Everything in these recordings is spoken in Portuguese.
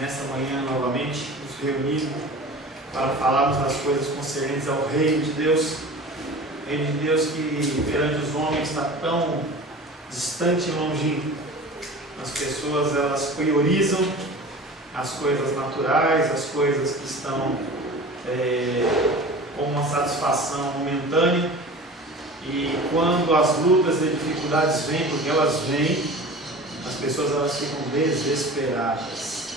nessa manhã novamente nos reunir para falarmos das coisas concernentes ao reino de Deus. O reino de Deus que perante os homens está tão distante e longínquo. As pessoas elas priorizam as coisas naturais, as coisas que estão com uma satisfação momentânea, e quando as lutas e dificuldades vêm, porque elas vêm, as pessoas elas ficam desesperadas.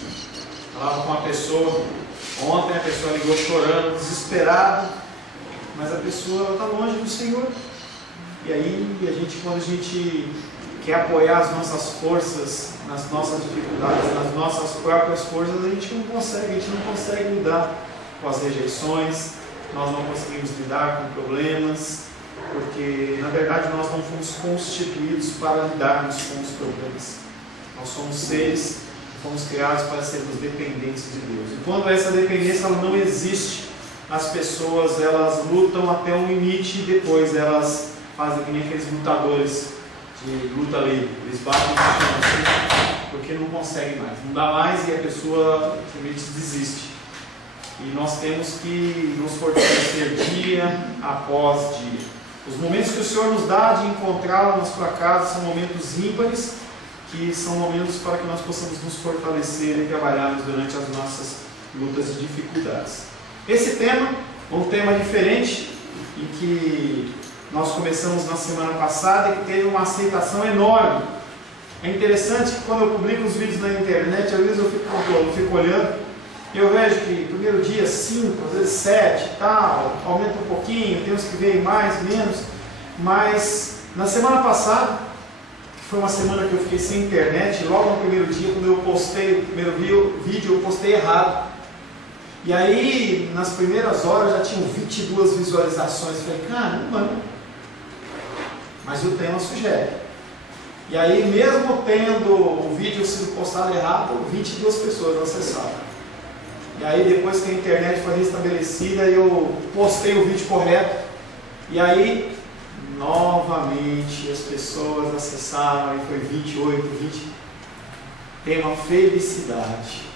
Falava com uma pessoa ontem, a pessoa ligou chorando, desesperada, mas a pessoa está longe do Senhor. E aí quando a gente quer apoiar as nossas forças nas nossas dificuldades, nas nossas próprias forças, a gente não consegue lidar com as rejeições, nós não conseguimos lidar com problemas, porque na verdade nós não fomos constituídos para lidarmos com os problemas. Nós somos seres que fomos criados para sermos dependentes de Deus. E quando essa dependência ela não existe, as pessoas elas lutam até um limite e depois elas fazem que nem aqueles lutadores de luta livre. Eles batem no chão assim, porque não conseguem mais, não dá mais, e a pessoa simplesmente desiste. E nós temos que nos fortalecer dia após dia. Os momentos que o Senhor nos dá de encontrá-lo na sua casa são momentos ímpares, que são momentos para que nós possamos nos fortalecer e trabalharmos durante as nossas lutas e dificuldades. Esse tema é um tema diferente, em que nós começamos na semana passada e que teve uma aceitação enorme. É interessante que quando eu publico os vídeos na internet, às vezes eu fico olhando, e eu vejo que primeiro dia 5, às vezes 7 e tal, aumenta um pouquinho, temos que ver mais, menos, mas na semana passada, que foi uma semana que eu fiquei sem internet, logo no primeiro dia, quando eu postei o primeiro vídeo, eu postei errado. E aí, nas primeiras horas, já tinham 22 visualizações. Eu falei, caramba, mas o tema sugere. E aí, mesmo tendo o vídeo sido postado errado, 22 pessoas acessaram. E aí, depois que a internet foi restabelecida, eu postei o vídeo correto. E aí, novamente, as pessoas acessaram. Aí foi 28, 20. Tema felicidade.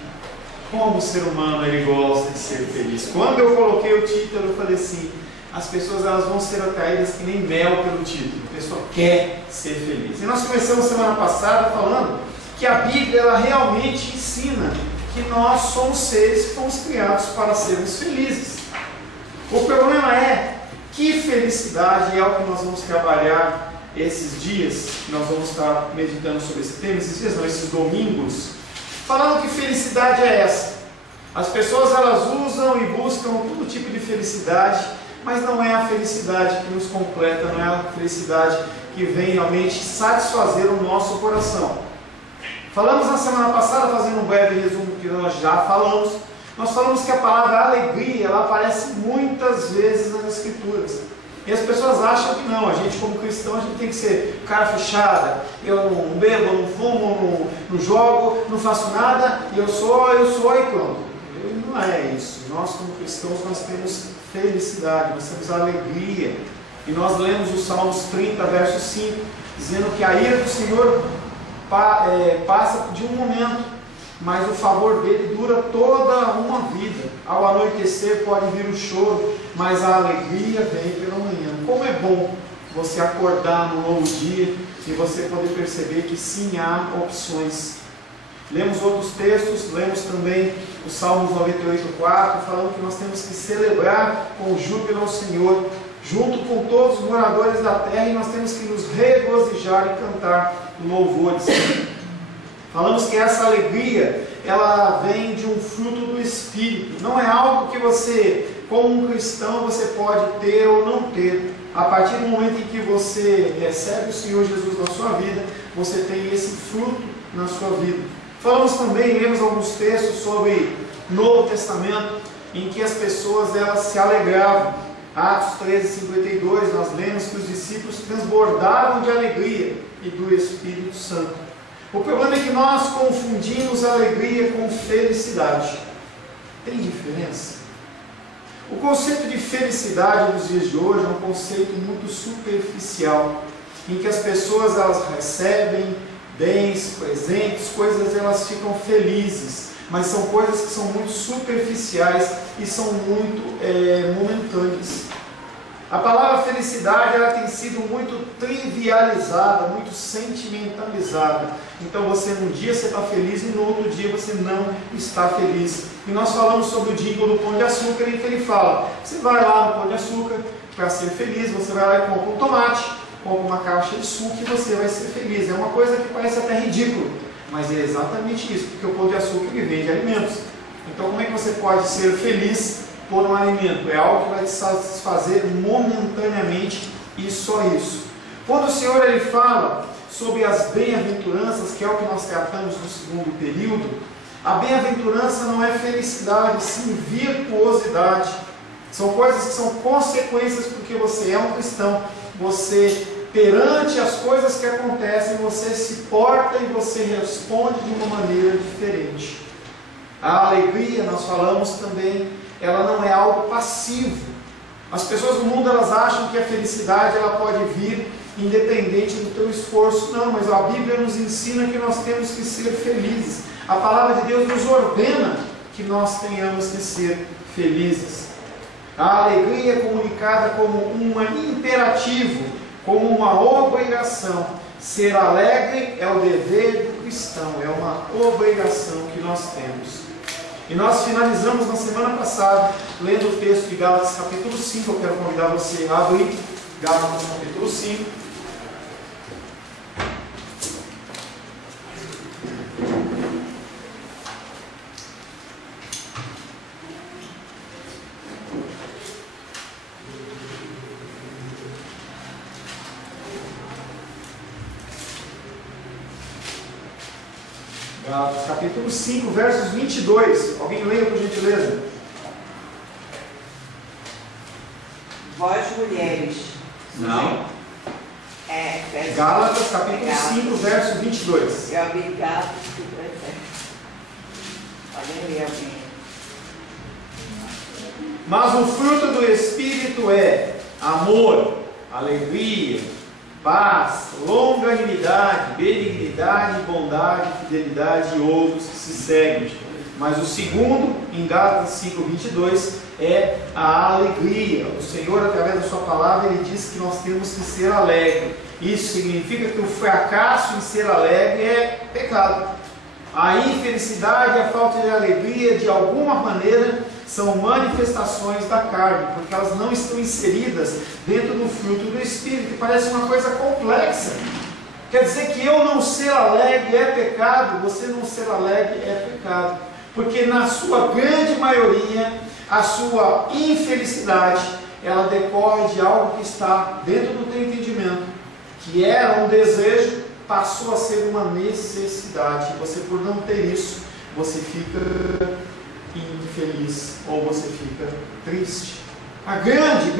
Como o ser humano ele gosta de ser feliz. Quando eu coloquei o título, eu falei assim, as pessoas elas vão ser atraídas que nem mel pelo título. A pessoa quer ser feliz. E nós começamos semana passada falando que a Bíblia ela realmente ensina que nós somos seres que fomos criados para sermos felizes. O problema é que felicidade é o que nós vamos trabalhar esses dias. Nós vamos estar meditando sobre esse tema, esses domingos, falando que felicidade é essa. As pessoas elas usam e buscam todo tipo de felicidade, mas não é a felicidade que nos completa, não é a felicidade que vem realmente satisfazer o nosso coração. Falamos na semana passada, fazendo um breve resumo do que nós já falamos, nós falamos que a palavra alegria, ela aparece muitas vezes nas Escrituras. E as pessoas acham que não, a gente como cristão, a gente tem que ser cara fechada, eu não bebo, não fumo, não jogo, não faço nada, e eu sou e pronto. E não é isso. Nós como cristãos, nós temos felicidade, nós temos alegria. E nós lemos o Salmos 30, verso 5, dizendo que a ira do Senhor passa de um momento, mas o favor dele dura toda uma vida. Ao anoitecer pode vir o choro, mas a alegria vem pela manhã. Como é bom você acordar no novo dia e você poder perceber que sim, há opções. Lemos outros textos, lemos também o Salmos 98,4, falando que nós temos que celebrar com júbilo ao Senhor, junto com todos os moradores da terra, e nós temos que nos regozijar e cantar louvores. Falamos que essa alegria, ela vem de um fruto do Espírito. Não é algo que você, como um cristão, você pode ter ou não ter. A partir do momento em que você recebe o Senhor Jesus na sua vida, você tem esse fruto na sua vida. Falamos também, lemos alguns textos sobre Novo Testamento, em que as pessoas elas se alegravam. Atos 13:52, nós lemos que os discípulos transbordavam de alegria e do Espírito Santo. O problema é que nós confundimos alegria com felicidade. Tem diferença? O conceito de felicidade nos dias de hoje é um conceito muito superficial, em que as pessoas elas recebem bens, presentes, coisas, elas ficam felizes. mas são coisas que são muito superficiais e são muito momentâneas. A palavra felicidade, ela tem sido muito trivializada, muito sentimentalizada. Então um dia você está feliz e no outro dia você não está feliz. E nós falamos sobre o jingle do Pão de Açúcar, em que ele fala: você vai lá no Pão de Açúcar para ser feliz, você vai lá e compra um tomate, compra uma caixa de suco e você vai ser feliz. É uma coisa que parece até ridícula, mas é exatamente isso, porque o Pão de Açúcar ele vende alimentos. Então como é que você pode ser feliz por um alimento? É algo que vai te satisfazer momentaneamente e só isso. Quando o Senhor ele fala sobre as bem-aventuranças, que é o que nós tratamos no segundo período, a bem-aventurança não é felicidade, sim virtuosidade. São coisas que são consequências porque você é um cristão. Você, perante as coisas que acontecem, você se porta e você responde de uma maneira diferente. A alegria, nós falamos também, ela não é algo passivo. As pessoas do mundo, elas acham que a felicidade ela pode vir independente do teu esforço. Não, mas a Bíblia nos ensina que nós temos que ser felizes. A palavra de Deus nos ordena que nós tenhamos que ser felizes. A alegria é comunicada como um imperativo, como uma obrigação. Ser alegre é o dever do cristão, é uma obrigação que nós temos. E nós finalizamos na semana passada, lendo o texto de Gálatas capítulo 5, eu quero convidar você a abrir Gálatas capítulo 5. Gálatas capítulo 5, versos 22. Alguém leia por gentileza? Vós mulheres. Não. Gálatas capítulo 5, verso 22. Eu abri Gálatas, podem ler alguém. Mas o fruto do Espírito é amor, alegria, paz, longanimidade, benignidade, bondade, fidelidade e outros que se seguem. Mas o segundo, em Gálatas 5:22, é a alegria. O Senhor, através da sua palavra, ele diz que nós temos que ser alegres. Isso significa que o fracasso em ser alegre é pecado. A infelicidade e a falta de alegria, de alguma maneira, são manifestações da carne, porque elas não estão inseridas dentro do fruto do Espírito, que parece uma coisa complexa. Quer dizer que eu não ser alegre é pecado, você não ser alegre é pecado, porque na sua grande maioria, a sua infelicidade, ela decorre de algo que está dentro do teu entendimento, que era um desejo, passou a ser uma necessidade. Você, por não ter isso, você fica infeliz ou você fica triste. A grande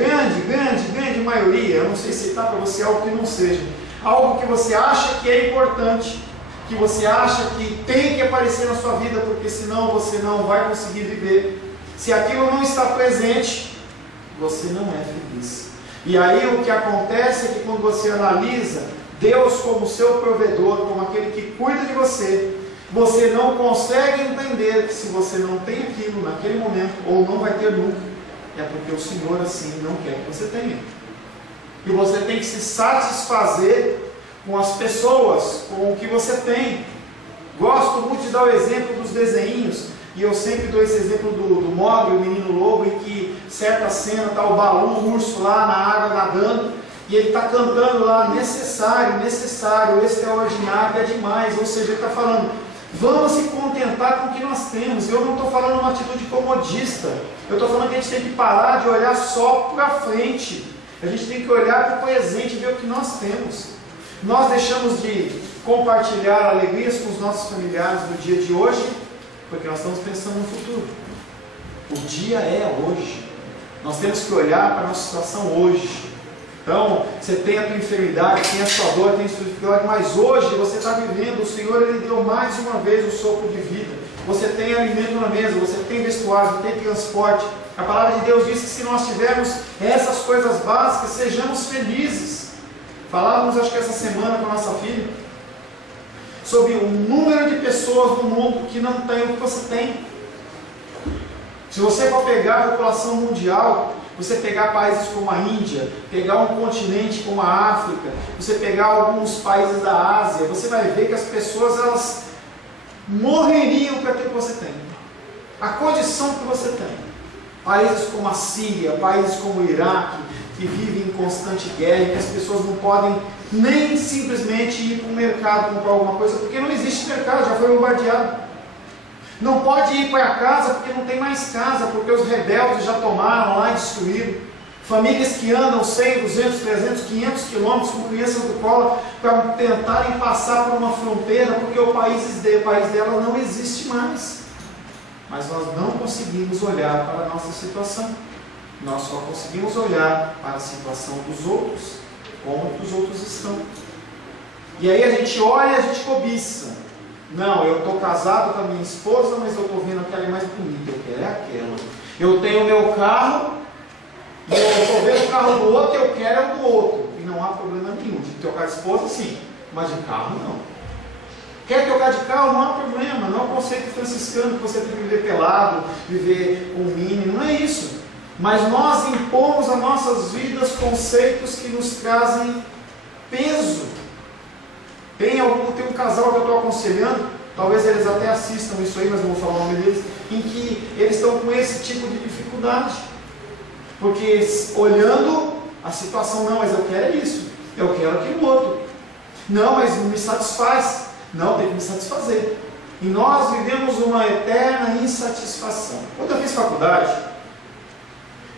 maioria, eu não sei citar para você algo que não seja, algo que você acha que é importante, que você acha que tem que aparecer na sua vida, porque senão você não vai conseguir viver. Se aquilo não está presente, você não é feliz. E aí o que acontece é que quando você analisa Deus como seu provedor, como aquele que cuida de você, você não consegue entender que se você não tem aquilo naquele momento, ou não vai ter nunca, é porque o Senhor assim não quer que você tenha. E você tem que se satisfazer com as pessoas, com o que você tem. Gosto muito de dar o exemplo dos desenhinhos, e eu sempre dou esse exemplo do Mogli, o menino lobo, em que certa cena está o Balu, o urso lá na água nadando, e ele está cantando lá, necessário, extraordinário, é demais. Ou seja, ele está falando, vamos se contentar com o que nós temos. Eu não estou falando uma atitude comodista, eu estou falando que a gente tem que parar de olhar só para frente, a gente tem que olhar para o presente e ver o que nós temos. Nós deixamos de compartilhar alegrias com os nossos familiares no dia de hoje, porque nós estamos pensando no futuro. O dia é hoje, nós temos que olhar para a nossa situação hoje. Então, você tem a tua enfermidade, tem a sua dor, tem a sua dificuldade, mas hoje você está vivendo, o Senhor ele deu mais uma vez o sopro de vida. Você tem alimento na mesa, você tem vestuário, você tem transporte. A palavra de Deus diz que se nós tivermos essas coisas básicas, sejamos felizes. Falávamos, acho que essa semana com a nossa filha, sobre o número de pessoas no mundo que não tem o que você tem. Se você for pegar a população mundial, você pegar países como a Índia, pegar um continente como a África, você pegar alguns países da Ásia, você vai ver que as pessoas elas morreriam para ter o que você tem. A condição que você tem. Países como a Síria, países como o Iraque, que vivem em constante guerra, que as pessoas não podem nem simplesmente ir para o mercado comprar alguma coisa, porque não existe mercado, já foi bombardeado. Não pode ir para casa porque não tem mais casa, porque os rebeldes já tomaram lá e destruíram. Famílias que andam 100, 200, 300, 500 quilômetros com crianças do colo para tentarem passar por uma fronteira, porque o país dela não existe mais. Mas nós não conseguimos olhar para a nossa situação. Nós só conseguimos olhar para a situação dos outros, como os outros estão. E aí a gente olha e a gente cobiça. Não, eu estou casado com a minha esposa, mas eu estou vendo aquela mais bonita, eu quero é aquela. Eu tenho o meu carro, e eu estou vendo o carro do outro, eu quero é o do outro. E não há problema nenhum. De trocar de esposa, sim, mas de carro, não. Quer trocar de carro? Não há problema. Não é o conceito franciscano que você tem que viver pelado, viver com mini, não é isso. Mas nós impomos às nossas vidas conceitos que nos trazem peso. Tem um casal que eu estou aconselhando, talvez eles até assistam isso aí, mas não vou falar o nome deles, em que eles estão com esse tipo de dificuldade. Porque olhando a situação, não, mas eu quero isso, eu quero aquilo outro. Não, mas não me satisfaz. Não, tem que me satisfazer. E nós vivemos uma eterna insatisfação. Quando eu fiz faculdade,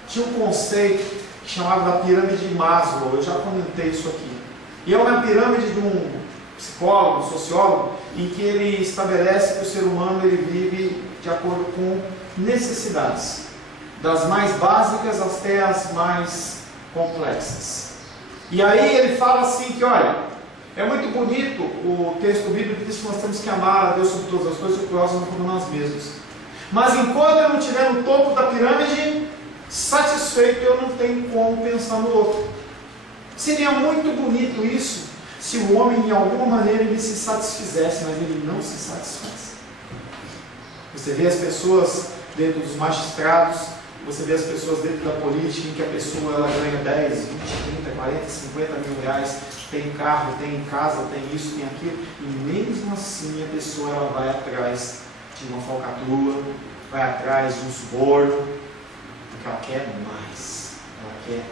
tinha um conceito que chamava da pirâmide de Maslow, eu já comentei isso aqui. E é uma pirâmide de um psicólogo, um sociólogo, em que ele estabelece que o ser humano ele vive de acordo com necessidades, das mais básicas até as mais complexas. E aí ele fala assim que, olha, é muito bonito o texto bíblico que diz que nós temos que amar a Deus sobre todas as coisas e o próximo como nós mesmos. Mas enquanto eu não estiver no topo da pirâmide, satisfeito, eu não tenho como pensar no outro. Seria muito bonito isso, se o homem em alguma maneira ele se satisfizesse, mas ele não se satisfaz. Você vê as pessoas dentro dos magistrados, você vê as pessoas dentro da política, em que a pessoa ela ganha 10, 20, 30, 40, 50 mil reais, tem carro, tem casa, tem isso, tem aquilo, e mesmo assim a pessoa ela vai atrás de uma falcatrua, vai atrás de um suborno, porque ela quer mais, ela quer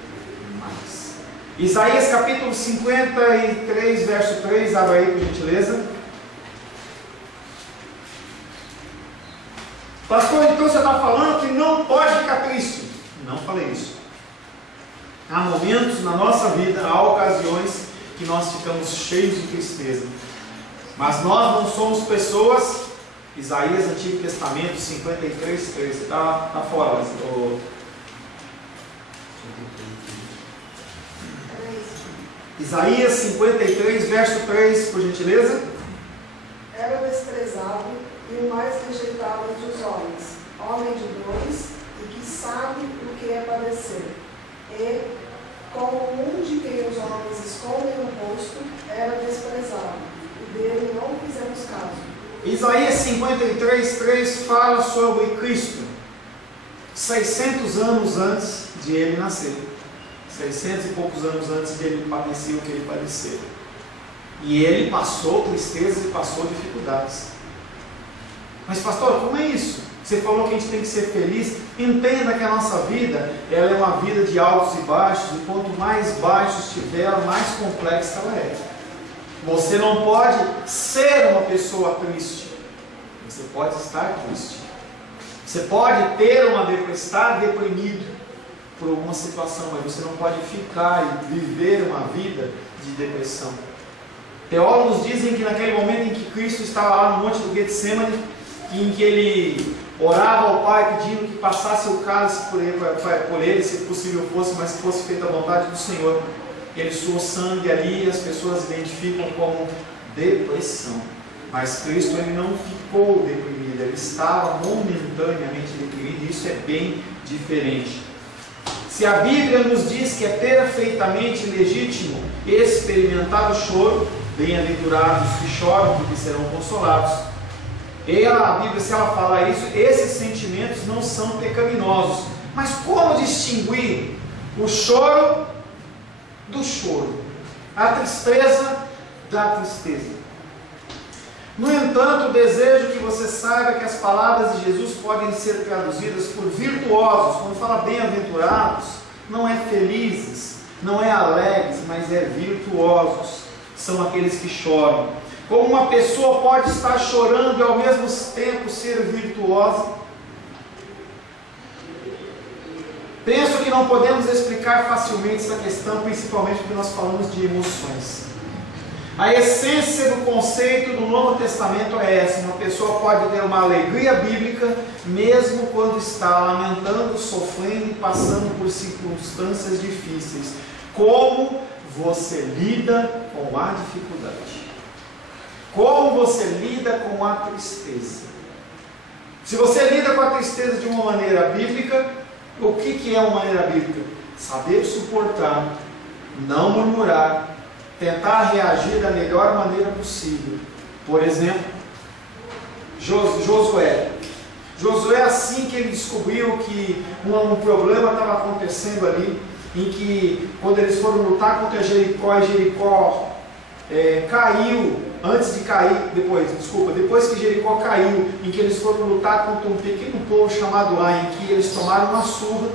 mais. Isaías capítulo 53, verso 3, abre aí por gentileza. Pastor, então você está falando que não pode ficar triste. Não falei isso. Há momentos na nossa vida, há ocasiões que nós ficamos cheios de tristeza. Mas nós não somos pessoas. Isaías, Antigo Testamento, 53, 3. Você está fora. Isaías 53, verso 3, por gentileza. Era desprezado e o mais rejeitado entre os homens, homem de dores e que sabe o que é padecer. E, como um de quem os homens escondem o rosto, era desprezado, e dele não fizemos caso. Isaías 53, 3 fala sobre Cristo, 600 anos antes de ele nascer. 600 e poucos anos antes de ele padecer o que ele padeceu. E ele passou tristezas e passou dificuldades. Mas pastor, como é isso? Você falou que a gente tem que ser feliz. Entenda que a nossa vida, ela é uma vida de altos e baixos, e quanto mais baixos tiver, mais complexa ela é. Você não pode ser uma pessoa triste. Você pode estar triste. Você pode ter uma depressão, estar deprimido por alguma situação, mas você não pode ficar e viver uma vida de depressão. Teólogos dizem que naquele momento em que Cristo estava lá no monte do Getsemane, em que ele orava ao Pai pedindo que passasse o cálice por ele, se possível fosse, mas que fosse feita a vontade do Senhor. Ele suou sangue ali e as pessoas identificam como depressão. Mas Cristo ele não ficou deprimido, ele estava momentaneamente deprimido, e isso é bem diferente. Se a Bíblia nos diz que é perfeitamente legítimo experimentar o choro, Bem-aventurados que choram, porque serão consolados. E a Bíblia, se ela falar isso, esses sentimentos não são pecaminosos. Mas como distinguir o choro do choro? A tristeza da tristeza. No entanto, desejo que você saiba que as palavras de Jesus podem ser traduzidas por virtuosos. Quando fala bem-aventurados, não é felizes, não é alegres, mas é virtuosos. São aqueles que choram. Como uma pessoa pode estar chorando e ao mesmo tempo ser virtuosa? Penso que não podemos explicar facilmente essa questão, principalmente porque nós falamos de emoções. A essência do conceito do Novo Testamento é essa: uma pessoa pode ter uma alegria bíblica, mesmo quando está lamentando, sofrendo e passando por circunstâncias difíceis. Como você lida com a dificuldade? Como você lida com a tristeza? Se você lida com a tristeza de uma maneira bíblica, o que é uma maneira bíblica? Saber suportar, não murmurar, tentar reagir da melhor maneira possível. Por exemplo, Josué, assim que ele descobriu que um problema estava acontecendo ali, em que quando eles foram lutar contra Jericó, e Jericó caiu, depois que Jericó caiu, em que eles foram lutar contra um pequeno povo chamado Ai, em que eles tomaram uma surra,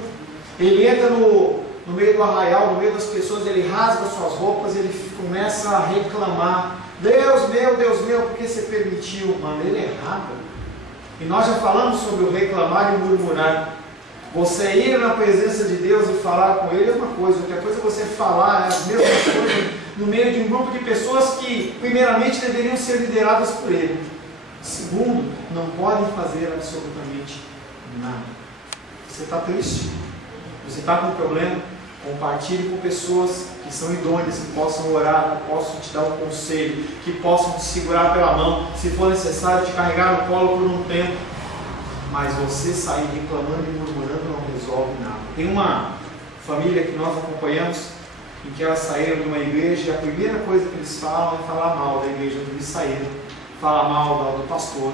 ele entra no meio do arraial, no meio das pessoas, ele rasga suas roupas, ele começa a reclamar: Deus meu, por que você permitiu? Maneira errada. E nós já falamos sobre o reclamar e murmurar. Você ir na presença de Deus e falar com Ele é uma coisa, outra coisa é você falar as mesmas coisas no meio de um grupo de pessoas que primeiramente deveriam ser lideradas por Ele. Segundo, não podem fazer absolutamente nada. Você está triste? Você está com um problema? Compartilhe com pessoas que são idôneas, que possam orar, que possam te dar um conselho, que possam te segurar pela mão, se for necessário te carregar no colo por um tempo. Mas você sair reclamando e murmurando não resolve nada. Tem uma família que nós acompanhamos, em que elas saíram de uma igreja, e a primeira coisa que eles falam é falar mal da igreja onde eles saíram, falar mal do pastor,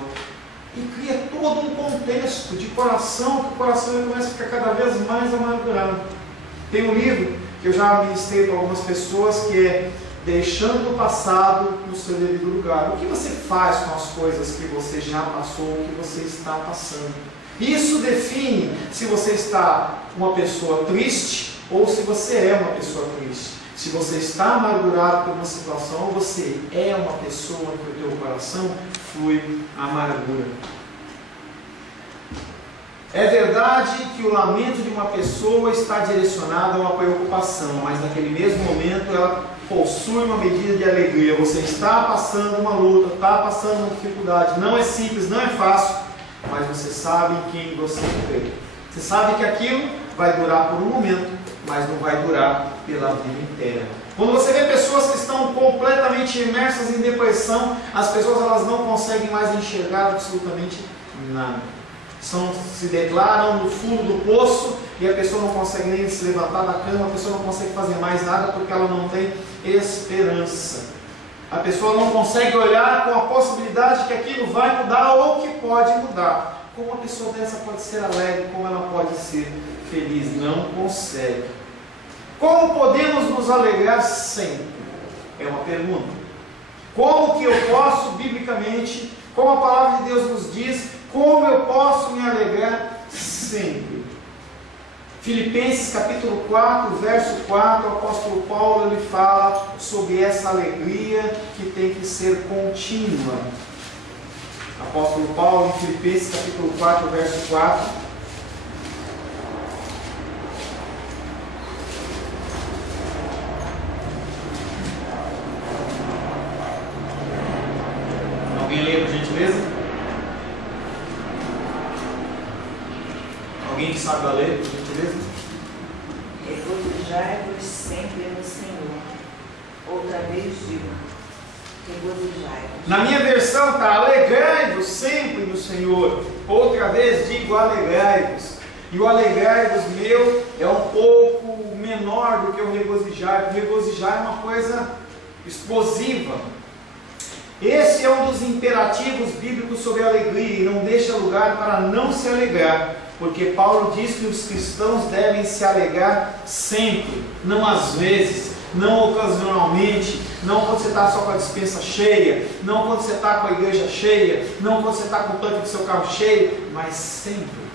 e cria todo um contexto de coração, que o coração começa a ficar cada vez mais amargurado. Tem um livro que eu já ministrei para algumas pessoas, que é Deixando o Passado no Seu Devido Lugar. O que você faz com as coisas que você já passou, o que você está passando? Isso define se você está uma pessoa triste ou se você é uma pessoa triste. Se você está amargurado por uma situação, ou você é uma pessoa que o teu coração flui amargura. É verdade que o lamento de uma pessoa está direcionado a uma preocupação, mas naquele mesmo momento ela possui uma medida de alegria. Você está passando uma luta, está passando uma dificuldade, não é simples, não é fácil, mas você sabe em quem você crê. Você sabe que aquilo vai durar por um momento, mas não vai durar pela vida inteira. Quando você vê pessoas que estão completamente imersas em depressão, as pessoas elas não conseguem mais enxergar absolutamente nada. Se declaram no fundo do poço e a pessoa não consegue nem se levantar da cama, a pessoa não consegue fazer mais nada porque ela não tem esperança. A pessoa não consegue olhar com a possibilidade que aquilo vai mudar ou que pode mudar. Como uma pessoa dessa pode ser alegre, como ela pode ser feliz? Não consegue. Como podemos nos alegrar sempre? É uma pergunta. Como que eu posso, biblicamente, como a palavra de Deus nos diz, como eu posso me alegrar sempre? Filipenses capítulo 4, verso 4, o apóstolo Paulo ele fala sobre essa alegria que tem que ser contínua. Apóstolo Paulo em Filipenses capítulo 4, verso 4. Alguém lê, por gentileza? Alguém que sabe a ler, por gentileza? Regozijai-vos sempre no Senhor. Outra vez digo, regozijai-vos. Na minha versão está: alegrai-vos sempre no Senhor. Outra vez digo, alegrai-vos. E o alegrai-vos meu é um pouco menor do que o regozijar. O regozijar é uma coisa explosiva, Esse é um dos imperativos bíblicos sobre a alegria, e não deixa lugar para não se alegrar, porque Paulo diz que os cristãos devem se alegrar sempre, não às vezes, não ocasionalmente, não quando você está só com a despensa cheia, não quando você está com a igreja cheia, não quando você está com o tanque do seu carro cheio, mas sempre.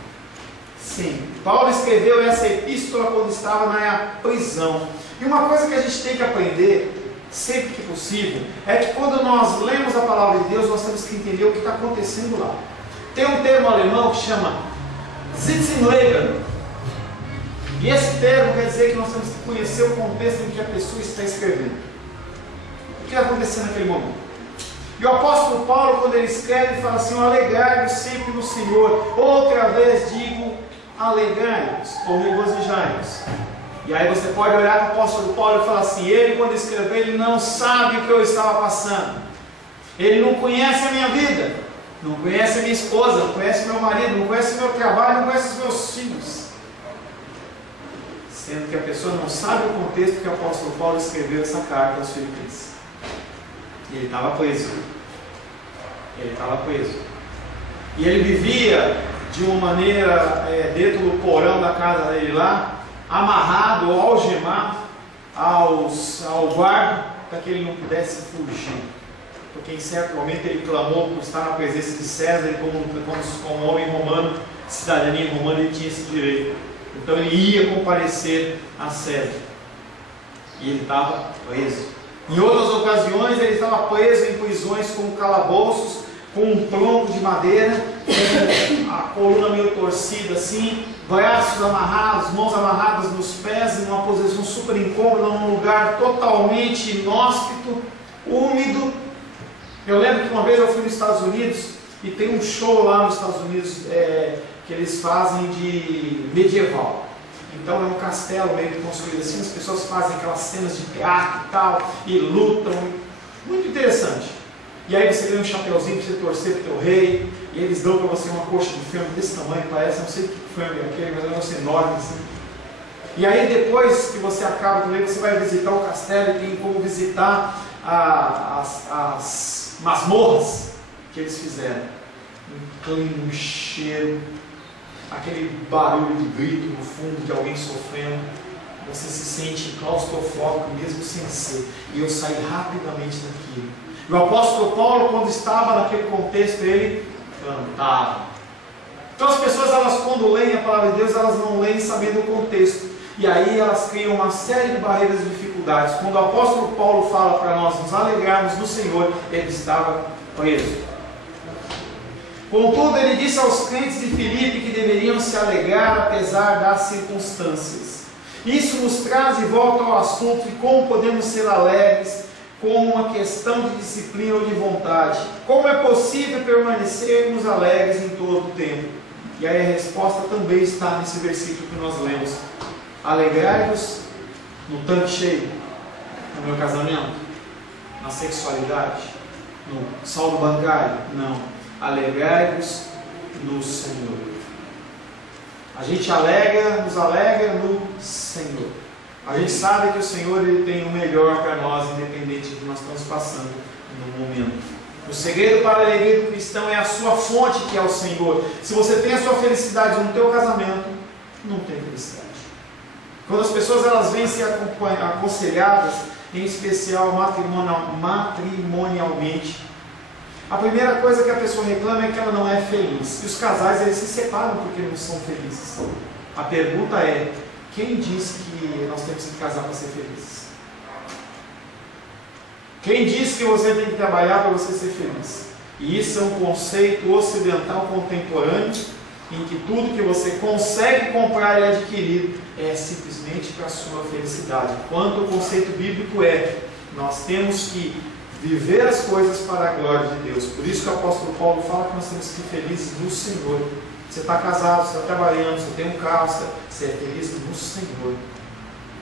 Sempre. Paulo escreveu essa epístola quando estava na prisão. E uma coisa que a gente tem que aprender, sempre que possível, é que quando nós lemos a palavra de Deus, nós temos que entender o que está acontecendo lá. Tem um termo alemão que chama Sitzenleben. E esse termo quer dizer que nós temos que conhecer o contexto em que a pessoa está escrevendo. O que está acontecendo naquele momento? E o apóstolo Paulo, quando ele escreve, fala assim: alegrai-vos sempre no Senhor. Outra vez digo, alegrai-vos ou regozijai-vos. E aí você pode olhar para o apóstolo Paulo e falar assim: ele, quando escreveu, ele não sabe o que eu estava passando. Ele não conhece a minha vida, não conhece a minha esposa, não conhece meu marido, não conhece o meu trabalho, não conhece os meus filhos. Sendo que a pessoa não sabe o contexto que o apóstolo Paulo escreveu essa carta aos Filipenses. E ele estava preso. Ele estava preso. E ele vivia de uma maneira dentro do porão da casa dele lá, amarrado ou algemado ao guarda, para que ele não pudesse fugir. Porque em certo momento ele clamou por estar na presença de César, e como homem romano, cidadania romana, ele tinha esse direito. Então ele ia comparecer a César. E ele estava preso. Em outras ocasiões ele estava preso em prisões com calabouços, com um tronco de madeira, com a coluna meio torcida assim, braços amarrados, mãos amarradas nos pés, em uma posição super incômoda, num lugar totalmente inóspito, úmido. Eu lembro que uma vez eu fui nos Estados Unidos e tem um show lá nos Estados Unidos que eles fazem de medieval. Então é um castelo meio construído assim, as pessoas fazem aquelas cenas de teatro e tal, e lutam, muito interessante. E aí você ganha um chapeuzinho para você torcer para o teu rei, e eles dão para você uma coxa de frango desse tamanho, parece, não sei que frango é aquele, mas é um negócio enorme assim. E aí depois que você acaba de ler, você vai visitar o castelo e tem como visitar as masmorras que eles fizeram. Um clima, um cheiro, aquele barulho de grito no fundo de alguém sofrendo. Você se sente claustrofóbico mesmo sem ser. E eu saí rapidamente daquilo. E o apóstolo Paulo, quando estava naquele contexto, ele cantava. Então as pessoas, elas quando leem a palavra de Deus, elas não leem sabendo o contexto. E aí elas criam uma série de barreiras e dificuldades. Quando o apóstolo Paulo fala para nós nos alegrarmos no Senhor, ele estava preso. Contudo, ele disse aos crentes de Filipe que deveriam se alegrar apesar das circunstâncias. Isso nos traz de volta ao assunto de como podemos ser alegres como uma questão de disciplina ou de vontade. Como é possível permanecermos alegres em todo o tempo? E aí a resposta também está nesse versículo que nós lemos. Alegrai-vos no tanque cheio, no meu casamento, na sexualidade, no saldo bancário. Não. Alegrai-vos no Senhor. A gente nos alegra no Senhor. A gente sabe que o Senhor ele tem o melhor para nós, independente do que nós estamos passando no momento. O segredo para a alegria do cristão é a sua fonte, que é o Senhor. Se você tem a sua felicidade no teu casamento, não tem felicidade. Quando as pessoas elas vêm ser aconselhadas, em especial matrimonialmente, a primeira coisa que a pessoa reclama é que ela não é feliz. E os casais eles se separam porque não são felizes. A pergunta é: quem disse que nós temos que casar para ser felizes? Quem disse que você tem que trabalhar para você ser feliz? E isso é um conceito ocidental contemporâneo, em que tudo que você consegue comprar e adquirir é simplesmente para a sua felicidade. Quanto o conceito bíblico nós temos que viver as coisas para a glória de Deus. Por isso que o apóstolo Paulo fala que nós temos que ser felizes no Senhor. Você está casado, você está trabalhando, você tem um carro, você é feliz no Senhor.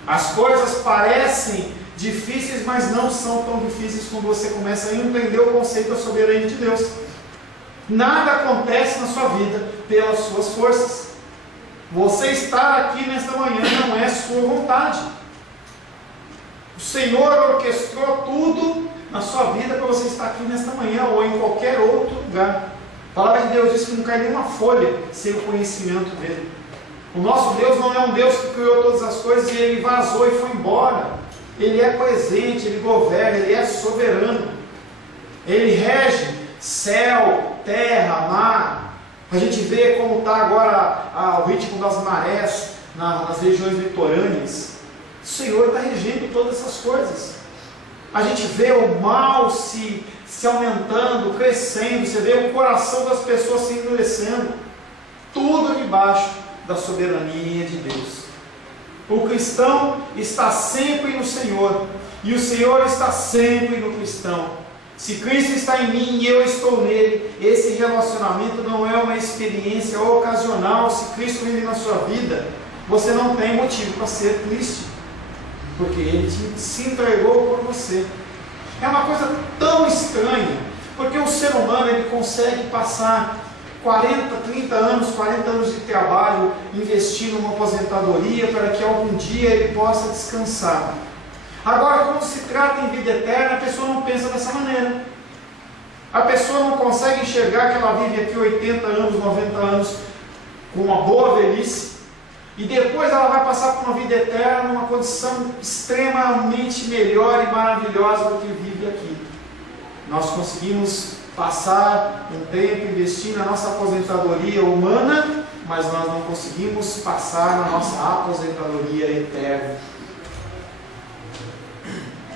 As coisas parecem difíceis, mas não são tão difíceis quando você começa a entender o conceito da soberania de Deus. Nada acontece na sua vida pelas suas forças. Você estar aqui nesta manhã não é sua vontade. O Senhor orquestrou tudo na sua vida para você estar aqui nesta manhã ou em qualquer outro lugar. A palavra de Deus diz que não cai nenhuma folha sem o conhecimento dele. O nosso Deus não é um Deus que criou todas as coisas e ele vazou e foi embora. Ele é presente, ele governa, ele é soberano. Ele rege céu, terra, mar. A gente vê como está agora o ritmo das marés nas regiões litorâneas. O Senhor está regendo todas essas coisas. A gente vê o mal se aumentando, crescendo. Você vê o coração das pessoas se endurecendo. Tudo debaixo da soberania de Deus. O cristão está sempre no Senhor, e o Senhor está sempre no cristão. Se Cristo está em mim e eu estou nele, esse relacionamento não é uma experiência ocasional. Se Cristo vive na sua vida, você não tem motivo para ser triste, porque Ele se entregou por você. É uma coisa tão estranha, porque o ser humano ele consegue passar 40, 30 anos, 40 anos de trabalho, investindo numa aposentadoria para que algum dia ele possa descansar. Agora, quando se trata em vida eterna, a pessoa não pensa dessa maneira. A pessoa não consegue enxergar que ela vive aqui 80 anos, 90 anos, com uma boa velhice, e depois ela vai passar por uma vida eterna, numa condição extremamente melhor e maravilhosa do que vive aqui. Nós conseguimos passar um tempo investindo na nossa aposentadoria humana, mas nós não conseguimos passar na nossa aposentadoria eterna.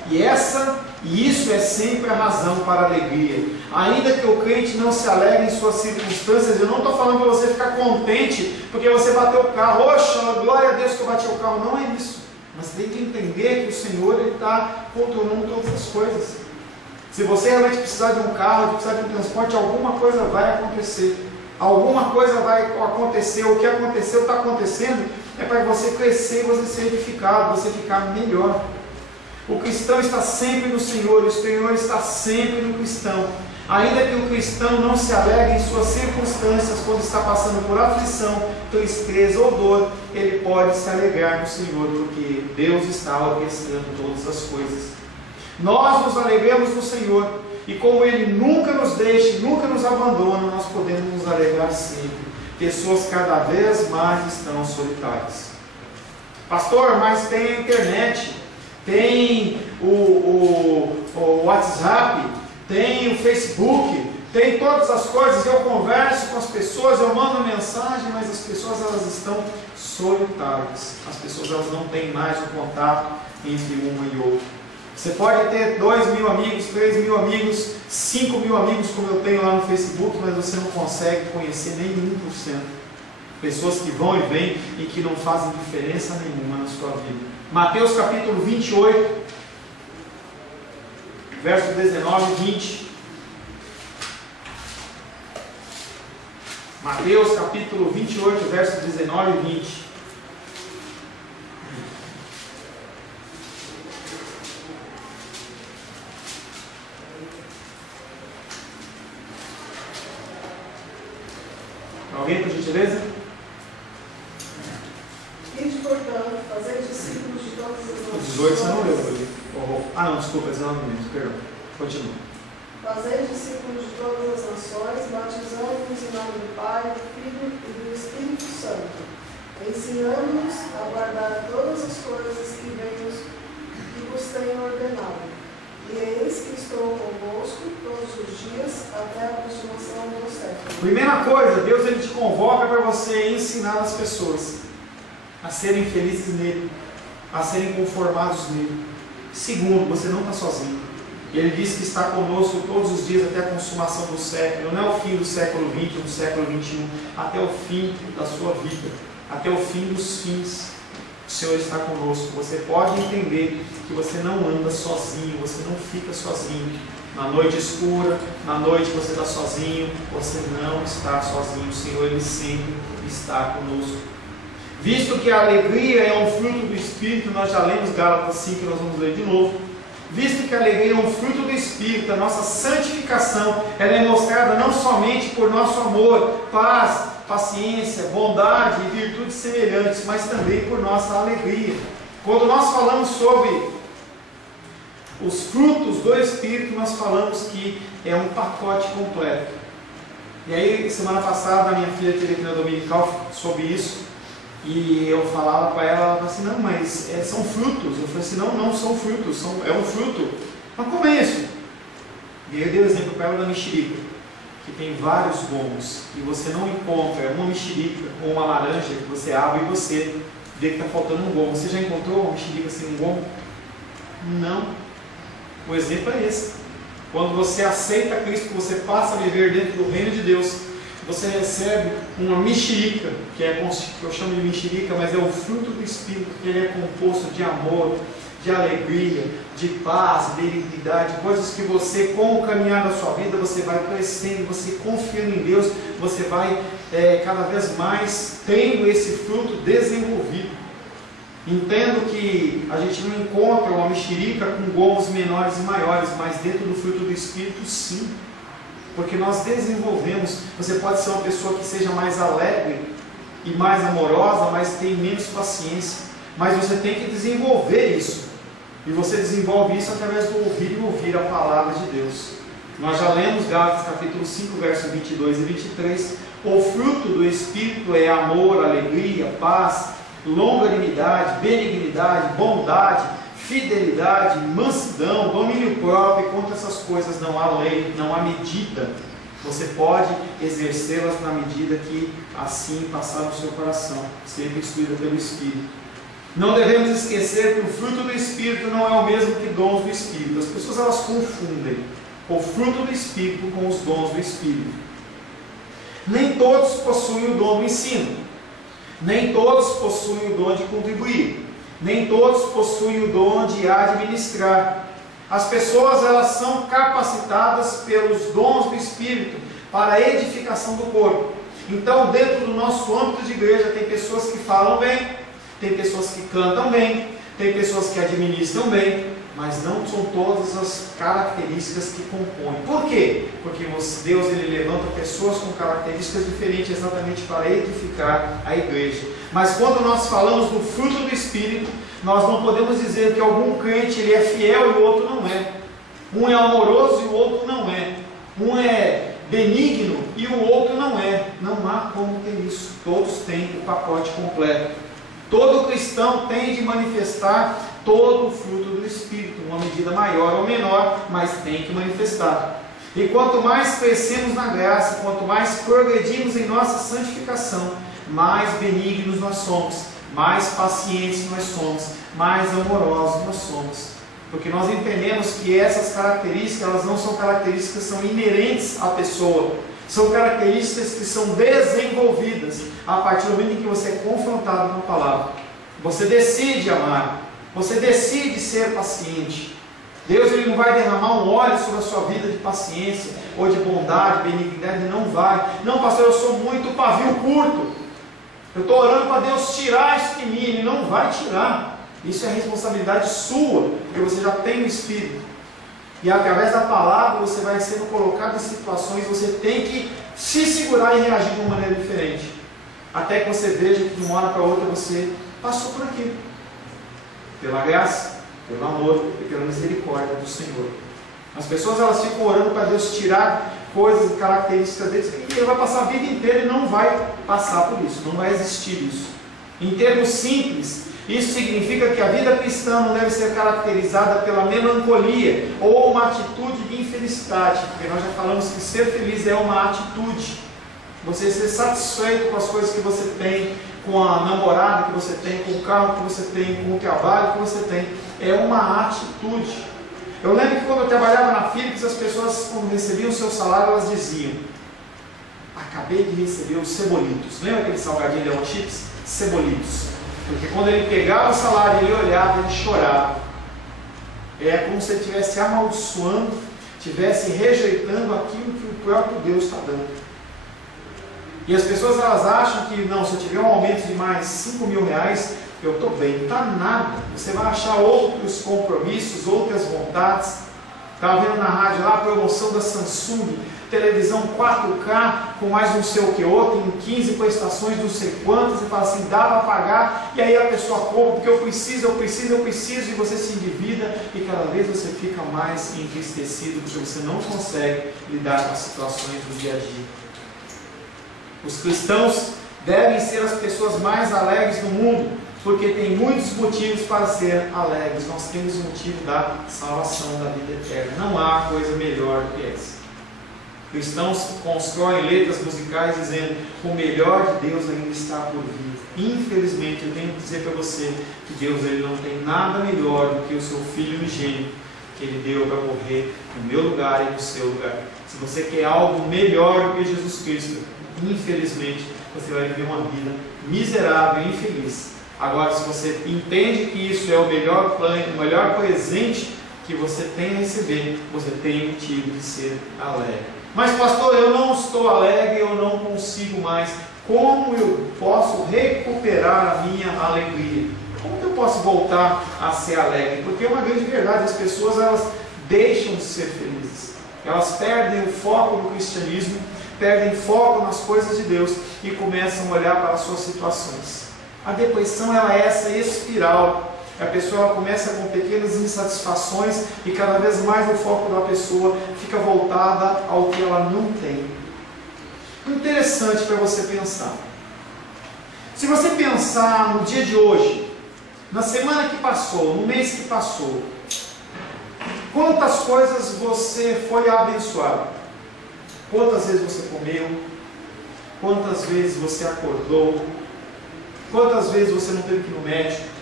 E isso é sempre a razão para a alegria. Ainda que o crente não se alegre em suas circunstâncias, eu não estou falando para você ficar contente porque você bateu o carro. Oxa, glória a Deus que eu bati o carro. Não é isso. Mas tem que entender que o Senhor está controlando todas as coisas. Se você realmente precisar de um carro, precisar de um transporte, alguma coisa vai acontecer. Alguma coisa vai acontecer. O que aconteceu, está acontecendo, é para você crescer e você ser edificado, você ficar melhor. O cristão está sempre no Senhor, o Senhor está sempre no cristão. Ainda que o cristão não se alegre em suas circunstâncias, quando está passando por aflição, tristeza ou dor, ele pode se alegrar no Senhor, porque Deus está orquestrando todas as coisas. Nós nos alegramos no Senhor, e como Ele nunca nos deixa, nunca nos abandona, nós podemos nos alegrar sempre. Pessoas cada vez mais estão solitárias. Pastor, mas tem a internet, tem o WhatsApp, tem o Facebook, tem todas as coisas. Eu converso com as pessoas, eu mando mensagem, mas as pessoas elas estão solitárias. As pessoas elas não têm mais o contato entre uma e outra. Você pode ter 2.000 amigos, 3.000 amigos, 5.000 amigos, como eu tenho lá no Facebook, mas você não consegue conhecer nem 1%. Pessoas que vão e vêm e que não fazem diferença nenhuma na sua vida. Mateus capítulo 28, verso 19 e 20. Mateus capítulo 28, verso 19 e 20. Alguém, por gentileza? Ide, portanto, fazer discípulos de todas as nações. 18 você não leu, ali. Não, desculpa, 19 minutos, perdão. Continua. Fazer discípulos de todas as nações, batizando-os em nome do Pai, do Filho e do Espírito Santo, ensinando-nos a guardar todas as coisas que vos tenho ordenado. E eis que estou convosco todos os dias até a consumação do século. Primeira coisa, Deus ele te convoca para você ensinar as pessoas a serem felizes nele, a serem conformados nele. Segundo, você não está sozinho. Ele diz que está conosco todos os dias até a consumação do século. Não é o fim do século XX, do século XXI, até o fim da sua vida, até o fim dos fins. O Senhor está conosco. Você pode entender que você não anda sozinho, você não fica sozinho. Na noite escura, na noite você está sozinho, você não está sozinho. O Senhor ele sempre está conosco. Visto que a alegria é um fruto do Espírito, nós já lemos Gálatas 5, nós vamos ler de novo. Visto que a alegria é um fruto do Espírito, a nossa santificação ela é mostrada não somente por nosso amor, paz, paciência, bondade e virtudes semelhantes, mas também por nossa alegria. Quando nós falamos sobre Os frutos do Espírito, nós falamos que é um pacote completo. E aí, semana passada, a minha filha teve aqui na Dominical sobre isso, e eu falava para ela, ela falou assim, não, mas são frutos. Eu falei assim, não são frutos, é um fruto. Mas como é isso? E aí eu dei o exemplo para ela da mexerica, que tem vários gomos, e você não encontra uma mexerica ou uma laranja que você abre e você vê que está faltando um gomo. Você já encontrou uma mexerica sem um gomo? Não. O exemplo é esse. Quando você aceita Cristo, você passa a viver dentro do reino de Deus, você recebe uma mexerica, que eu chamo de mexerica, mas é o fruto do Espírito, que ele é composto de amor, de alegria, de paz, benignidade, coisas que você, com o caminhar da sua vida, você vai crescendo, você confiando em Deus, você vai cada vez mais tendo esse fruto desenvolvido. Entendo que a gente não encontra uma mexerica com gomos menores e maiores, mas dentro do fruto do Espírito, sim. Porque nós desenvolvemos. Você pode ser uma pessoa que seja mais alegre e mais amorosa, mas tem menos paciência. Mas você tem que desenvolver isso. E você desenvolve isso através do ouvir e ouvir a palavra de Deus. Nós já lemos Gálatas capítulo 5, versos 22 e 23. O fruto do Espírito é amor, alegria, paz, longanimidade, benignidade, bondade, fidelidade, mansidão, domínio próprio. E contra essas coisas não há lei, não há medida. Você pode exercê-las na medida que assim passar no seu coração, sempre instruído pelo Espírito. Não devemos esquecer que o fruto do Espírito não é o mesmo que dons do Espírito. As pessoas elas confundem o fruto do Espírito com os dons do Espírito. Nem todos possuem o dom do ensino. Nem todos possuem o dom de contribuir. Nem todos possuem o dom de administrar. As pessoas elas são capacitadas pelos dons do Espírito para a edificação do corpo. Então, dentro do nosso âmbito de igreja, tem pessoas que falam bem, tem pessoas que cantam bem, tem pessoas que administram bem, mas não são todas as características que compõem. Por quê? Porque Deus ele levanta pessoas com características diferentes exatamente para edificar a igreja. Mas quando nós falamos do fruto do Espírito, nós não podemos dizer que algum crente ele é fiel e o outro não é. Um é amoroso e o outro não é. Um é benigno e o outro não é. Não há como ter isso. Todos têm o pacote completo. Todo cristão tem de manifestar todo o fruto do Espírito, uma medida maior ou menor, mas tem que manifestar. E quanto mais crescemos na graça, quanto mais progredimos em nossa santificação, mais benignos nós somos, mais pacientes nós somos, mais amorosos nós somos. Porque nós entendemos que essas características, elas não são características que são inerentes à pessoa, são características que são desenvolvidas a partir do momento em que você é confrontado com a palavra. Você decide amar, você decide ser paciente. Deus ele não vai derramar um óleo sobre a sua vida de paciência, ou de bondade, benignidade, não vai. Não, pastor, eu sou muito pavio curto. Eu estou orando para Deus tirar isso de mim. Ele não vai tirar. Isso é responsabilidade sua, porque você já tem o Espírito. E através da palavra você vai sendo colocado em situações, você tem que se segurar e reagir de uma maneira diferente. Até que você veja que de uma hora para outra você passou por aquilo. Pela graça, pelo amor e pela misericórdia do Senhor. As pessoas elas ficam orando para Deus tirar coisas e características deles, e ele vai passar a vida inteira e não vai passar por isso, não vai existir isso. Em termos simples, isso significa que a vida cristã não deve ser caracterizada pela melancolia ou uma atitude de infelicidade, porque nós já falamos que ser feliz é uma atitude. Você ser satisfeito com as coisas que você tem, com a namorada que você tem, com o carro que você tem, com o trabalho que você tem, é uma atitude. Eu lembro que quando eu trabalhava na Philips, as pessoas quando recebiam o seu salário, elas diziam: acabei de receber os cebolitos. Lembra aquele salgadinho Leon Chips? Cebolitos. Porque quando ele pegava o salário, ele olhava, ele chorava. É como se ele estivesse amaldiçoando, estivesse rejeitando aquilo que o próprio Deus está dando. E as pessoas elas acham que, não, se eu tiver um aumento de mais 5 mil reais, eu estou bem. Não está nada. Você vai achar outros compromissos, outras vontades. Estava vendo na rádio lá a promoção da Samsung, televisão 4K com mais não sei o que outro, em 15 prestações, não sei quantas, e fala assim, dá para pagar, e aí a pessoa compra, porque eu preciso, e você se endivida, e cada vez você fica mais entristecido, porque você não consegue lidar com as situações do dia a dia. Os cristãos devem ser as pessoas mais alegres do mundo, porque tem muitos motivos para ser alegres. Nós temos o motivo da salvação, da vida eterna. Não há coisa melhor do que essa. Cristãos constroem letras musicais dizendo: o melhor de Deus ainda está por vir. Infelizmente, eu tenho que dizer para você que Deus ele não tem nada melhor do que o seu Filho unigênito, que Ele deu para morrer no meu lugar e no seu lugar. Se você quer algo melhor do que Jesus Cristo, infelizmente, você vai viver uma vida miserável e infeliz. Agora, se você entende que isso é o melhor plano, o melhor presente que você tem a receber, você tem motivo de ser alegre. Mas pastor, eu não estou alegre, eu não consigo mais. Como eu posso recuperar a minha alegria? Como que eu posso voltar a ser alegre? Porque é uma grande verdade, as pessoas elas deixam de ser felizes. Elas perdem o foco do cristianismo, perdem foco nas coisas de Deus e começam a olhar para as suas situações. A depressão ela é essa espiral. A pessoa começa com pequenas insatisfações e cada vez mais o foco da pessoa fica voltada ao que ela não tem. Interessante para você pensar. Se você pensar no dia de hoje, na semana que passou, no mês que passou, quantas coisas você foi abençoado? Quantas vezes você comeu? Quantas vezes você acordou? Quantas vezes você não teve que ir no médico?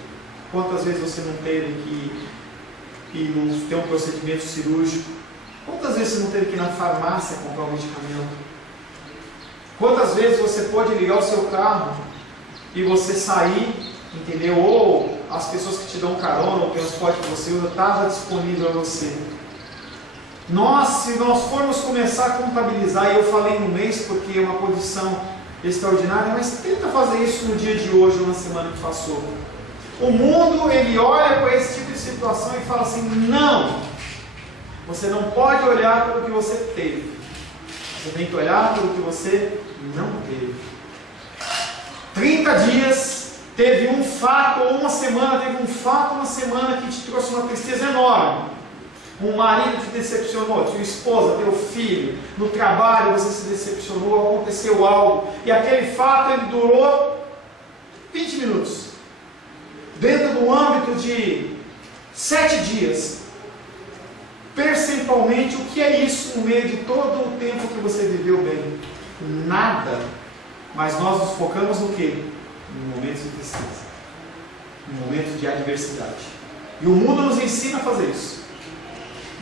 Quantas vezes você não teve que ter um procedimento cirúrgico? Quantas vezes você não teve que ir na farmácia comprar um medicamento? Quantas vezes você pode ligar o seu carro e você sair, entendeu? Ou as pessoas que te dão carona ou o transporte que você usa estava disponível a você. Se nós formos começar a contabilizar, e eu falei no mês porque é uma condição extraordinária, mas tenta fazer isso no dia de hoje ou na semana que passou. O mundo, ele olha para esse tipo de situação e fala assim: não, você não pode olhar para o que você teve, você tem que olhar para o que você não teve. 30 dias, teve um fato, ou uma semana, teve um fato, uma semana que te trouxe uma tristeza enorme. Um marido te decepcionou, tua esposa, teu filho, no trabalho você se decepcionou, aconteceu algo, e aquele fato ele durou 20 minutos. Dentro do âmbito de 7 dias, percentualmente, o que é isso no meio de todo o tempo que você viveu bem? Nada. Mas nós nos focamos no quê? No momento de tristeza, no momento de adversidade. E o mundo nos ensina a fazer isso.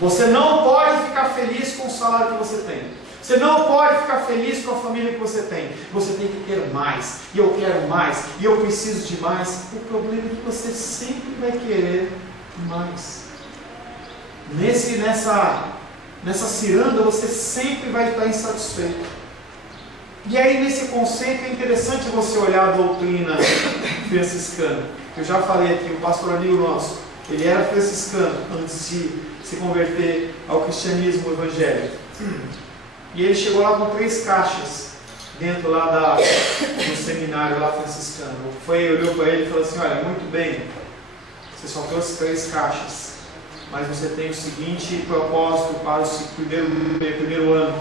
Você não pode ficar feliz com o salário que você tem. Você não pode ficar feliz com a família que você tem. Você tem que ter mais. E eu quero mais. E eu preciso de mais. O problema é que você sempre vai querer mais. Nessa ciranda você sempre vai estar insatisfeito. E aí nesse conceito é interessante você olhar a doutrina franciscana. Eu já falei aqui, o pastor amigo nosso, ele era franciscano antes de se converter ao cristianismo evangélico. E ele chegou lá com 3 caixas dentro lá do seminário lá franciscano. Olhou para ele e falou assim: olha, muito bem, você só trouxe 3 caixas, mas você tem o seguinte propósito para o primeiro ano: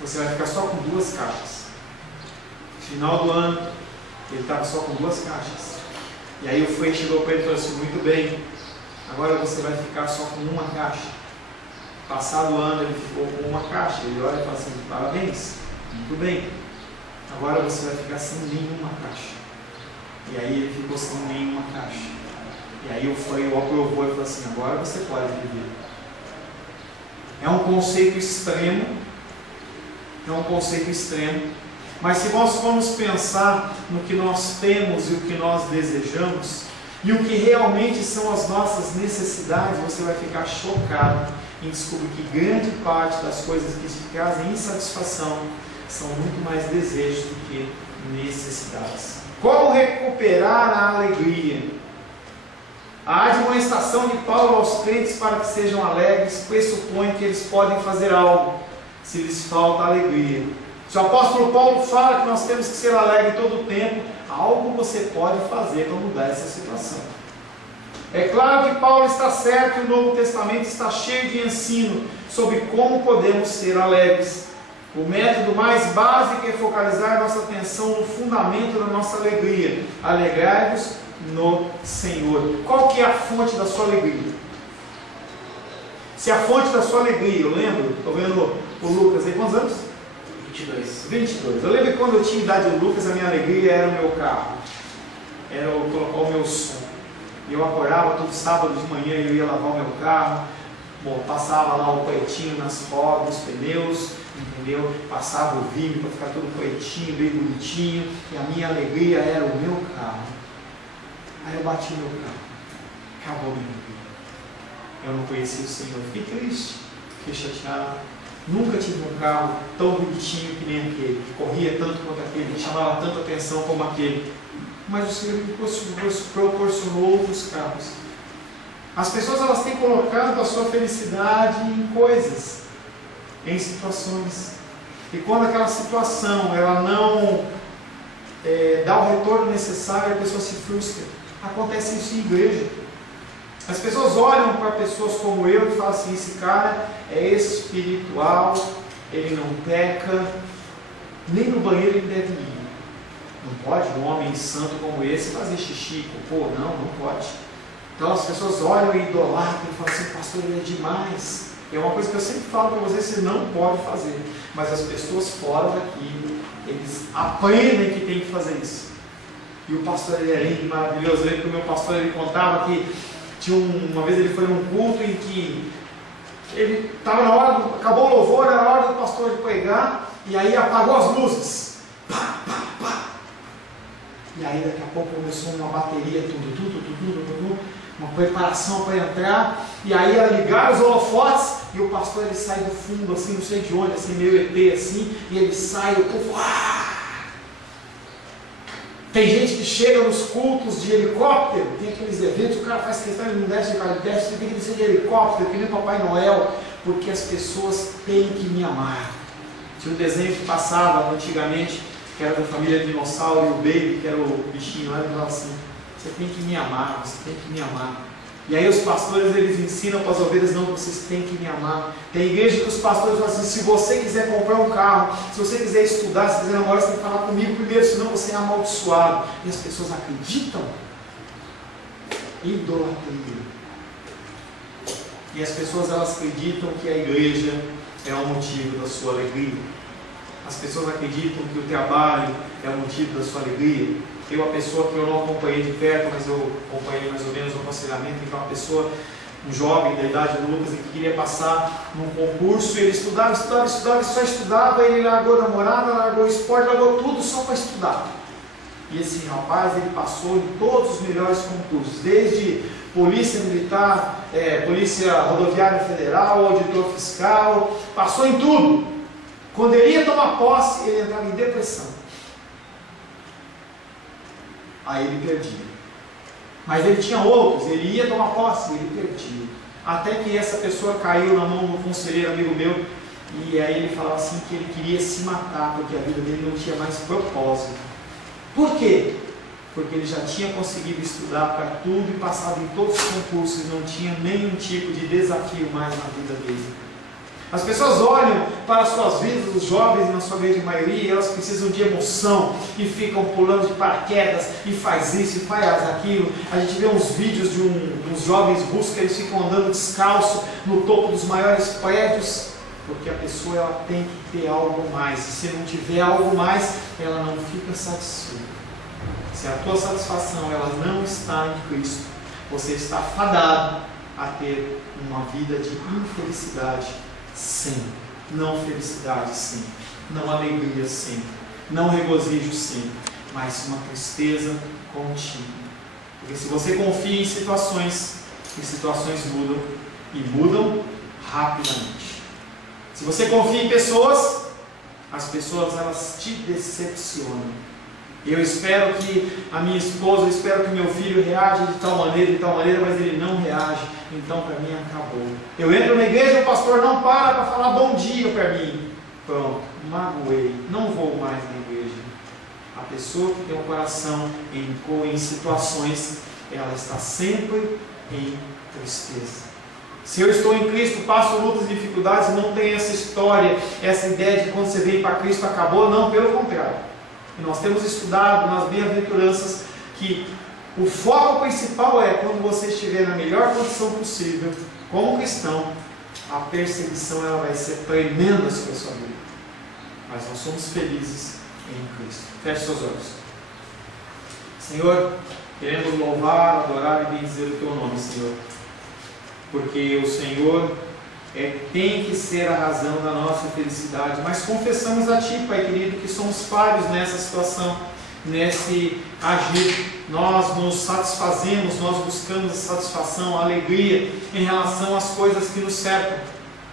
você vai ficar só com 2 caixas. No final do ano, ele estava só com 2 caixas. E aí o Frei chegou para ele e falou assim: muito bem, agora você vai ficar só com 1 caixa. Passado o ano ele ficou com 1 caixa. Ele olha e fala assim: parabéns, muito bem, agora você vai ficar sem nenhuma caixa. E aí ele ficou sem nenhuma caixa. E aí o Frei o aprovou e falou assim: agora você pode viver. É um conceito extremo. Mas se nós formos pensar no que nós temos e o que nós desejamos, e o que realmente são as nossas necessidades, você vai ficar chocado em descobrir que grande parte das coisas que te trazem insatisfação são muito mais desejos do que necessidades. Como recuperar a alegria? A admoestação de Paulo aos crentes para que sejam alegres pressupõe que eles podem fazer algo, se lhes falta alegria. Se o apóstolo Paulo fala que nós temos que ser alegres todo o tempo, algo você pode fazer para mudar essa situação. É claro que Paulo está certo e o Novo Testamento está cheio de ensino sobre como podemos ser alegres. O método mais básico é focalizar nossa atenção no fundamento da nossa alegria. Alegrai-vos no Senhor. Qual que é a fonte da sua alegria? Se a fonte da sua alegria, eu lembro, estou vendo o Lucas aí, quantos anos? 22. Eu lembro que quando eu tinha idade do Lucas, a minha alegria era o meu carro. Era eu colocar o meu som. Eu acordava todo sábado de manhã, eu ia lavar o meu carro. Bom, passava lá o coetinho nas rodas, os pneus, entendeu? Passava o vinho para ficar tudo coetinho, bem bonitinho. E a minha alegria era o meu carro. Aí eu bati o meu carro. Acabou a minha alegria. Eu não conhecia o Senhor. Fiquei triste, fiquei chateado. Nunca tive um carro tão bonitinho que nem aquele, que corria tanto quanto aquele, que chamava tanta atenção como aquele. Mas o Senhor me proporcionou outros carros. As pessoas elas têm colocado a sua felicidade em coisas, em situações. E quando aquela situação ela não dá o retorno necessário, a pessoa se frustra. Acontece isso em igreja. As pessoas olham para pessoas como eu e falam assim: esse cara é espiritual, ele não peca, nem no banheiro ele deve ir. Não pode um homem santo como esse fazer xixi, cocô? Não pode. Então as pessoas olham e idolatram e falam assim: pastor, ele é demais. E é uma coisa que eu sempre falo para vocês: você não pode fazer. Mas as pessoas fora daqui, eles aprendem que tem que fazer isso. E o pastor, ele é lindo e maravilhoso. Eu lembro que o meu pastor, ele contava que uma vez ele foi num culto em que ele estava na hora, acabou o louvor, era a hora do pastor de pregar, e aí apagou as luzes. Pá, pá, pá. E aí daqui a pouco começou uma bateria, tudo, uma preparação para entrar, e aí ligaram os holofotes, e o pastor ele sai do fundo, assim, não sei de onde, assim, meio ET, assim, e ele sai, o povo... Tem gente que chega nos cultos de helicóptero, tem aqueles eventos, o cara faz questão, ele não desce de carro, ele desce, ele tem que descer de helicóptero, que nem Papai Noel, porque as pessoas têm que me amar. Tinha um desenho que passava antigamente, que era da família Dinossauro, e o Baby, que era o bichinho lá, ele falava assim: você tem que me amar, você tem que me amar. E aí os pastores, eles ensinam para as ovelhas: não, vocês têm que me amar. Tem igreja que os pastores falam assim: se você quiser comprar um carro, se você quiser estudar, se quiser namorar, você tem que falar comigo primeiro, senão você é amaldiçoado. E as pessoas acreditam. Idolatria. E as pessoas, elas acreditam que a igreja é o motivo da sua alegria. As pessoas acreditam que o trabalho é o motivo da sua alegria. Tem uma pessoa que eu não acompanhei de perto, mas eu acompanhei mais ou menos o aconselhamento, que é uma pessoa, um jovem da idade do Lucas, que queria passar num concurso, e ele estudava, ele só estudava, ele largou a namorada, largou o esporte, largou tudo só para estudar. E esse rapaz, ele passou em todos os melhores concursos, desde polícia militar, polícia rodoviária federal, auditor fiscal, passou em tudo. Quando ele ia tomar posse, ele entrava em depressão. Aí ele perdia. Mas ele tinha outros, ele ia tomar posse, ele perdia. Até que essa pessoa caiu na mão do conselheiro amigo meu, e aí ele falava assim que ele queria se matar, porque a vida dele não tinha mais propósito. Por quê? Porque ele já tinha conseguido estudar para tudo e passado em todos os concursos, não tinha nenhum tipo de desafio mais na vida dele. As pessoas olham para as suas vidas, os jovens, na sua grande maioria, elas precisam de emoção e ficam pulando de paraquedas e faz isso e faz aquilo. A gente vê uns vídeos de uns jovens russos que eles ficam andando descalço no topo dos maiores prédios, porque a pessoa ela tem que ter algo mais. E se não tiver algo mais, ela não fica satisfeita. Se a tua satisfação ela não está em Cristo, você está fadado a ter uma vida de infelicidade. Sempre, não felicidade sempre, não alegria sempre, não regozijo sempre, mas uma tristeza contínua. Porque se você confia em situações, as situações mudam e mudam rapidamente. Se você confia em pessoas, as pessoas elas te decepcionam. Eu espero que a minha esposa, eu espero que meu filho reaja de tal maneira, mas ele não reage. Então para mim acabou. Eu entro na igreja, o pastor não para falar bom dia para mim. Pronto, magoei, não vou mais na igreja. A pessoa que tem um coração em situações, ela está sempre em tristeza. Se eu estou em Cristo, passo lutas e dificuldades, não tem essa história, essa ideia de quando você veio para Cristo acabou, não, pelo contrário. E nós temos estudado nas bem-aventuranças que o foco principal é quando você estiver na melhor condição possível, como cristão, a perseguição ela vai ser tremenda sobre a sua vida. Mas nós somos felizes em Cristo. Feche seus olhos. Senhor, queremos louvar, adorar e bendizer o Teu nome, Senhor. Porque o Senhor tem que ser a razão da nossa felicidade. Mas confessamos a Ti, Pai querido, que somos falhos nessa situação, nesse agir. Nós nos satisfazemos, nós buscamos a satisfação, a alegria em relação às coisas que nos cercam,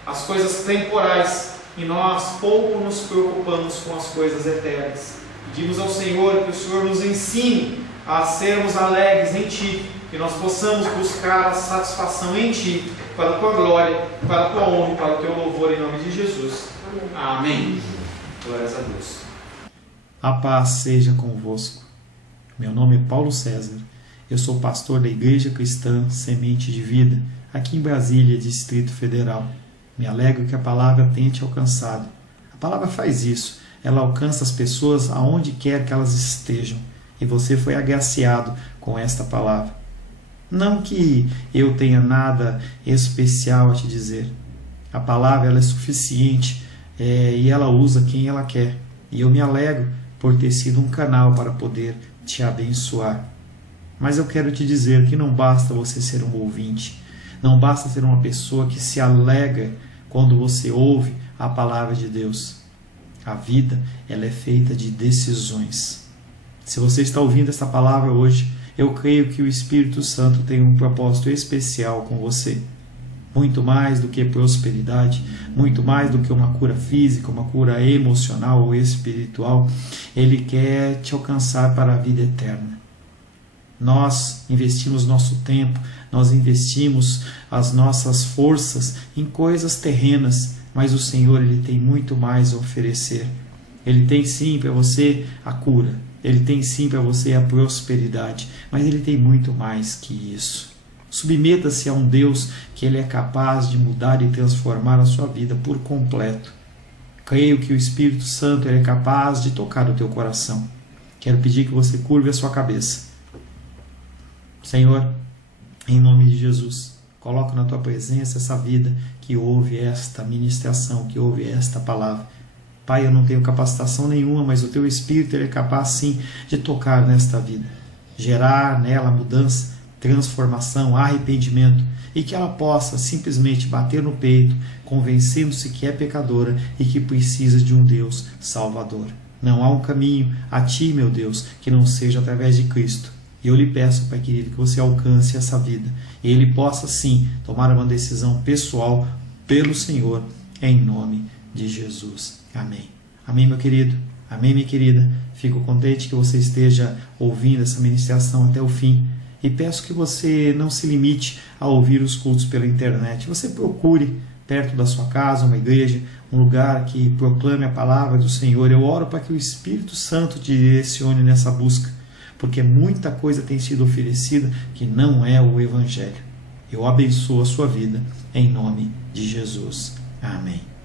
as coisas temporais, e nós pouco nos preocupamos com as coisas eternas. Pedimos ao Senhor que o Senhor nos ensine a sermos alegres em Ti, que nós possamos buscar a satisfação em Ti, para a Tua glória, para a Tua honra e para o Teu louvor, em nome de Jesus. Amém. Glórias a Deus. A paz seja convosco. Meu nome é Paulo César. Eu sou pastor da Igreja Cristã Semente de Vida, aqui em Brasília, Distrito Federal. Me alegro que a palavra tenha te alcançado. A palavra faz isso. Ela alcança as pessoas aonde quer que elas estejam. E você foi agraciado com esta palavra. Não que eu tenha nada especial a te dizer. A palavra ela é suficiente e ela usa quem ela quer. E eu me alegro por ter sido um canal para poder te abençoar. Mas eu quero te dizer que não basta você ser um ouvinte. Não basta ser uma pessoa que se alegra quando você ouve a palavra de Deus. A vida ela é feita de decisões. Se você está ouvindo essa palavra hoje, eu creio que o Espírito Santo tem um propósito especial com você. Muito mais do que prosperidade, muito mais do que uma cura física, uma cura emocional ou espiritual, Ele quer te alcançar para a vida eterna. Nós investimos nosso tempo, nós investimos as nossas forças em coisas terrenas, mas o Senhor Ele tem muito mais a oferecer. Ele tem sim para você a cura, Ele tem sim para você a prosperidade, mas Ele tem muito mais que isso. Submeta-se a um Deus que Ele é capaz de mudar e transformar a sua vida por completo. Creio que o Espírito Santo Ele é capaz de tocar o teu coração. Quero pedir que você curve a sua cabeça. Senhor, em nome de Jesus, coloco na tua presença essa vida que ouve esta ministração, que ouve esta palavra. Pai, eu não tenho capacitação nenhuma, mas o teu Espírito Ele é capaz sim de tocar nesta vida, gerar nela mudança, transformação, arrependimento, e que ela possa simplesmente bater no peito, convencendo-se que é pecadora e que precisa de um Deus salvador. Não há um caminho a ti, meu Deus, que não seja através de Cristo. E eu lhe peço, Pai querido, que você alcance essa vida e ele possa sim tomar uma decisão pessoal pelo Senhor, em nome de Jesus. Amém. Amém, meu querido. Amém, minha querida. Fico contente que você esteja ouvindo essa ministração até o fim. E peço que você não se limite a ouvir os cultos pela internet. Você procure perto da sua casa uma igreja, um lugar que proclame a palavra do Senhor. Eu oro para que o Espírito Santo te direcione nessa busca, porque muita coisa tem sido oferecida que não é o Evangelho. Eu abençoo a sua vida em nome de Jesus. Amém.